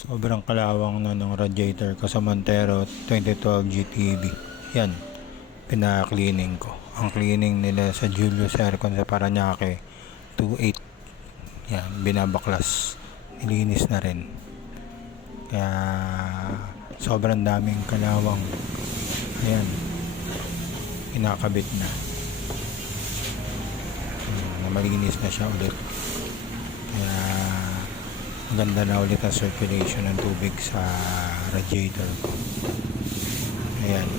Sobrang kalawang na ng radiator ko sa Montero 2012 GTB. Yan, pina-cleaning ko. Ang cleaning nila sa Julius Aircon sa Paranaque, 2.8. Yan, binabaklas. Nilinis na rin. Kaya sobrang daming kalawang. Ayan, kinakabit na. Malinis na siya ulit. Kaya maganda na ulit ang circulation ng tubig sa radiator ko. Ayan,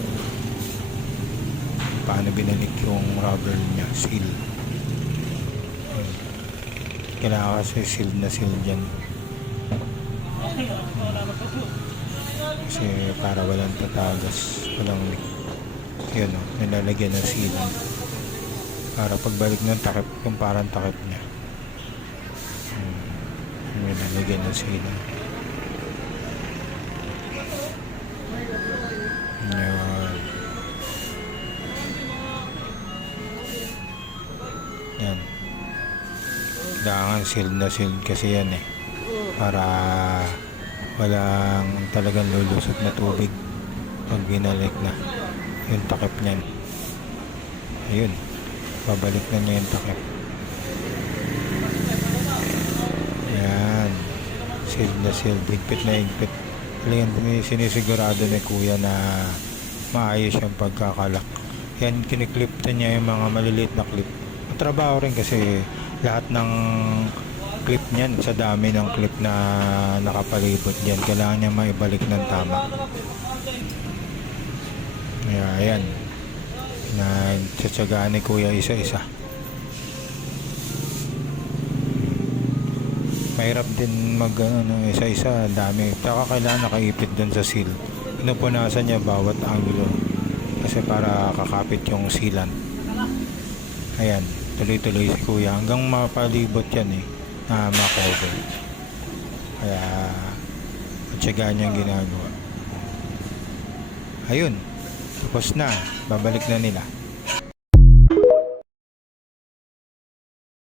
paano binalik yung rubber niya, seal. Ayan. Kailangan kasi seal na seal dyan, kasi para walang tatagas, walang leak. Ayan o, nilalagyan ng sealant para pagbalik ng takip, yung parang takip niya, nilalagyan ng sealant. Ayan. Yan, kailangan sealed na sealed kasi yan eh, para walang talagang lulusot na tubig pag binalik na yung takip niyan. Ayun, babalik na niya yung takip. Ayan, sealed na sealed, higpit na higpit. Ayan, sinisigurado ni kuya na maayos yung pagkakalak. Yan, kiniklip na niya yung mga maliliit na clip. Trabaho rin kasi lahat ng clip niyan, sa dami ng clip na nakapalibot diyan, kailangan niya maibalik ng tama. Kaya ayan, tsatsagaan ni kuya isa-isa. Mahirap din mag isa-isa, dami. Saka kailangan nakaipit dun sa seal. Pinupunasan niya bawat angulo kasi para kakapit yung sealant. Ayan, tuloy-tuloy si kuya hanggang mapalibot yan eh, na makover. Kaya matyagaan niyang ginagawa. Ayun, tapos na, babalik na nila.